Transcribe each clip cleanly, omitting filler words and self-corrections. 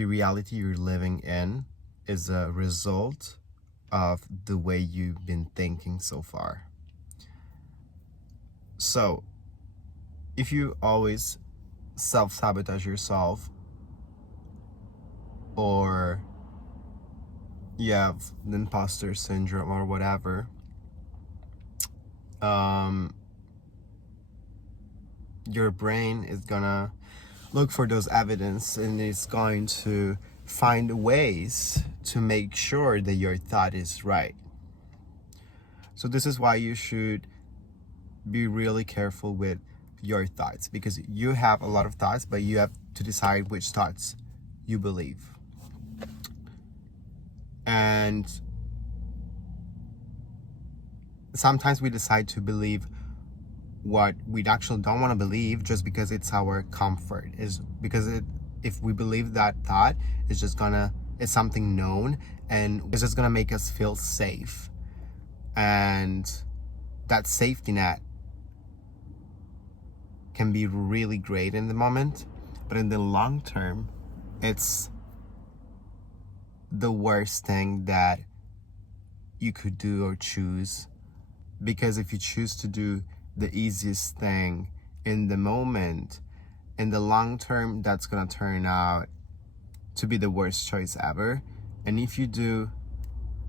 the reality you're living in is a result of the way you've been thinking so far. So, if you always self-sabotage yourself, or you have the imposter syndrome or whatever, your brain is gonna look for those evidence and it's going to find ways to make sure that your thought is right. So this is why you should be really careful with your thoughts, because you have a lot of thoughts, but you have to decide which thoughts you believe. And sometimes we decide to believe what we actually don't want to believe just because it's our comfort, is because if we believe that thought, it's something known and it's just gonna make us feel safe, and that safety net can be really great in the moment, but in the long term it's the worst thing that you could do or choose. Because if you choose to do the easiest thing in the moment, in the long term, that's gonna turn out to be the worst choice ever. And if you do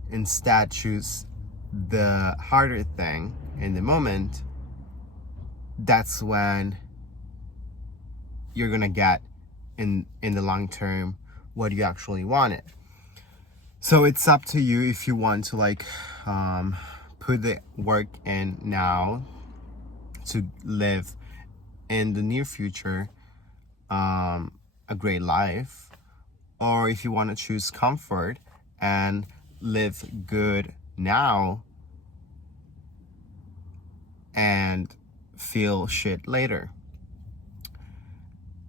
instead choose the harder thing in the moment, that's when you're gonna get in the long term what you actually wanted. So it's up to you if you want to put the work in now to live in the near future a great life, or if you want to choose comfort and live good now and feel shit later.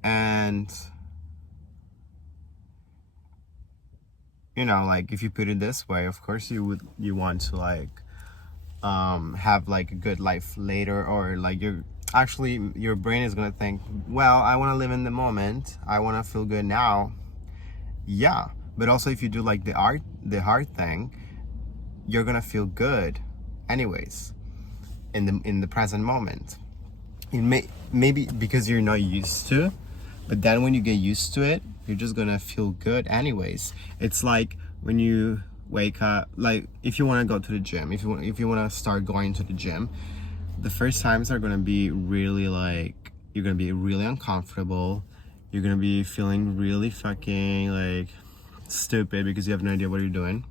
And if you put it this way, of course you want to have a good life later, or your brain is gonna think, well, I want to live in the moment, I want to feel good now. Yeah, but also if you do the hard thing, you're gonna feel good anyways in the present moment. It maybe because you're not used to, but then when you get used to it, you're just gonna feel good anyways. It's like when you wake up, if you want to go to the gym, if you want to start going to the gym, the first times are gonna be really you're gonna be really uncomfortable, you're gonna be feeling really fucking stupid because you have no idea what you're doing.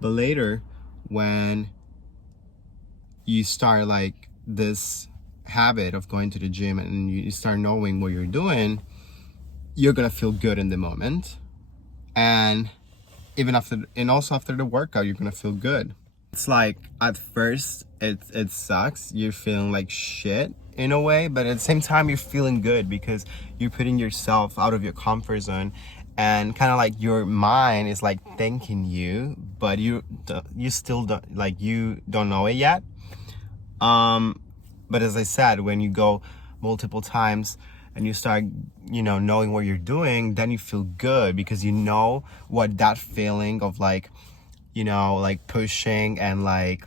But later, when you start this habit of going to the gym and you start knowing what you're doing, you're gonna feel good in the moment, and also after the workout, you're gonna feel good. It's at first it sucks, you're feeling like shit in a way, but at the same time you're feeling good because you're putting yourself out of your comfort zone, and kind of your mind is thanking you, but you still don't you don't know it yet. But as I said, when you go multiple times and you start knowing what you're doing, then you feel good because you know what that feeling of pushing and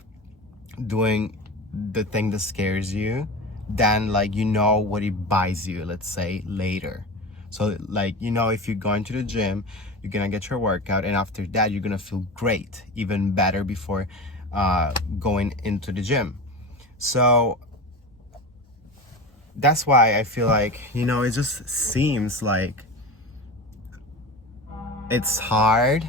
doing the thing that scares you, then what it buys you, let's say, later. So if you're going to the gym, you're gonna get your workout, and after that you're gonna feel great, even better before going into the gym. So that's why I feel it just seems like it's hard,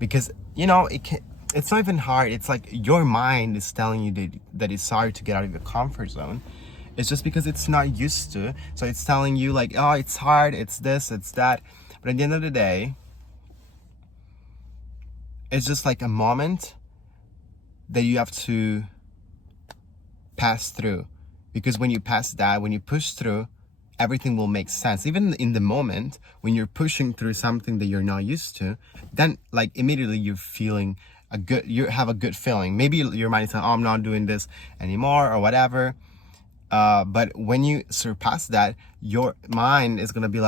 because it's not even hard. It's your mind is telling you that it's hard to get out of your comfort zone. It's just because it's not used to. So it's telling you oh, it's hard, it's this, it's that. But at the end of the day, it's just a moment that you have to pass through. Because when you pass that, when you push through, everything will make sense. Even in the moment, when you're pushing through something that you're not used to, then immediately you're feeling you have a good feeling. Maybe your mind is saying, oh, I'm not doing this anymore or whatever. But when you surpass that, your mind is gonna be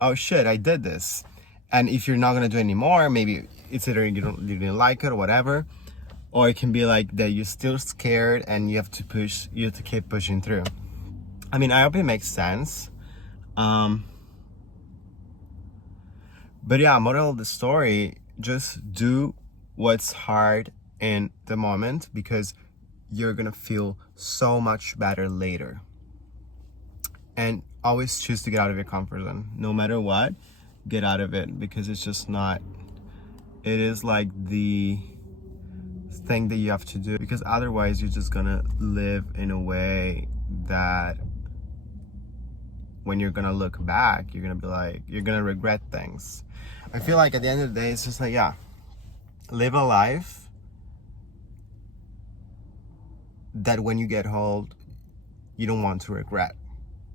oh shit, I did this. And if you're not gonna do it anymore, maybe it's either you didn't like it or whatever, or it can be like that you're still scared and you have to keep pushing through. I mean, I hope it makes sense. But yeah, moral of the story, just do what's hard in the moment, because you're gonna feel so much better later. And always choose to get out of your comfort zone. No matter what, get out of it, because it's just not, it is like the thing that you have to do, because otherwise you're just gonna live in a way that when you're gonna look back, you're gonna be like, you're gonna regret things. I feel like at the end of the day, it's just like, yeah, live a life that when you get old, you don't want to regret.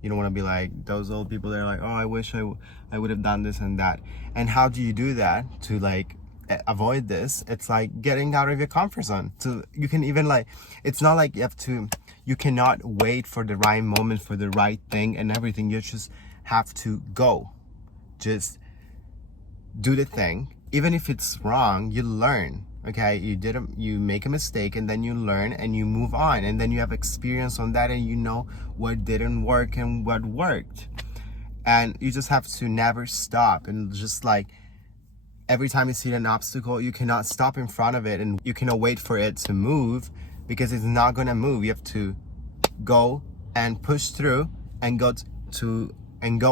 You don't want to be like those old people that are like, oh, I wish I would have done this and that. And how do you do that to like avoid this? It's like getting out of your comfort zone. So you can even like, it's not like you cannot wait for the right moment, for the right thing and everything. You just have to go. Just do the thing. Even if it's wrong, you learn. Okay, you make a mistake and then you learn and you move on, and then you have experience on that and you know what didn't work and what worked. And you just have to never stop, and just like every time you see an obstacle, you cannot stop in front of it and you cannot wait for it to move, because it's not gonna move. You have to go and push through and go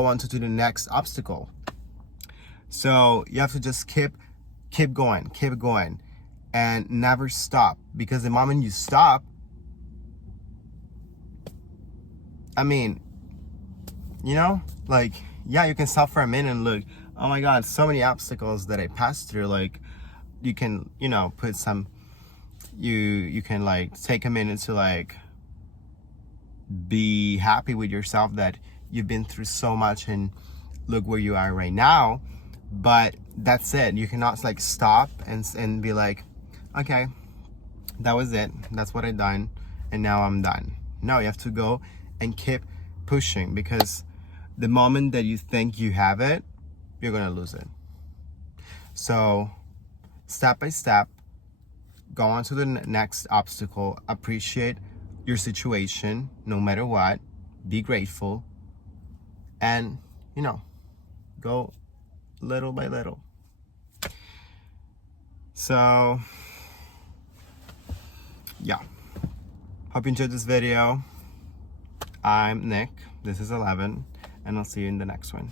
on to the next obstacle. So you have to just keep going, and never stop, because the moment you stop, I mean, you know, like, yeah, you can stop for a minute and look, oh my god, so many obstacles that I passed through. Like, you can, you know, put some, you can like take a minute to like be happy with yourself that you've been through so much and look where you are right now. But that's it. You cannot like stop and be like, okay, that was it, that's what I done, and now I'm done. No, you have to go and keep pushing, because the moment that you think you have it, you're gonna lose it. So step by step, go on to the next obstacle, appreciate your situation no matter what, be grateful, and you know, go little by little. So yeah, hope you enjoyed this video. I'm Nick, this is 11, and I'll see you in the next one.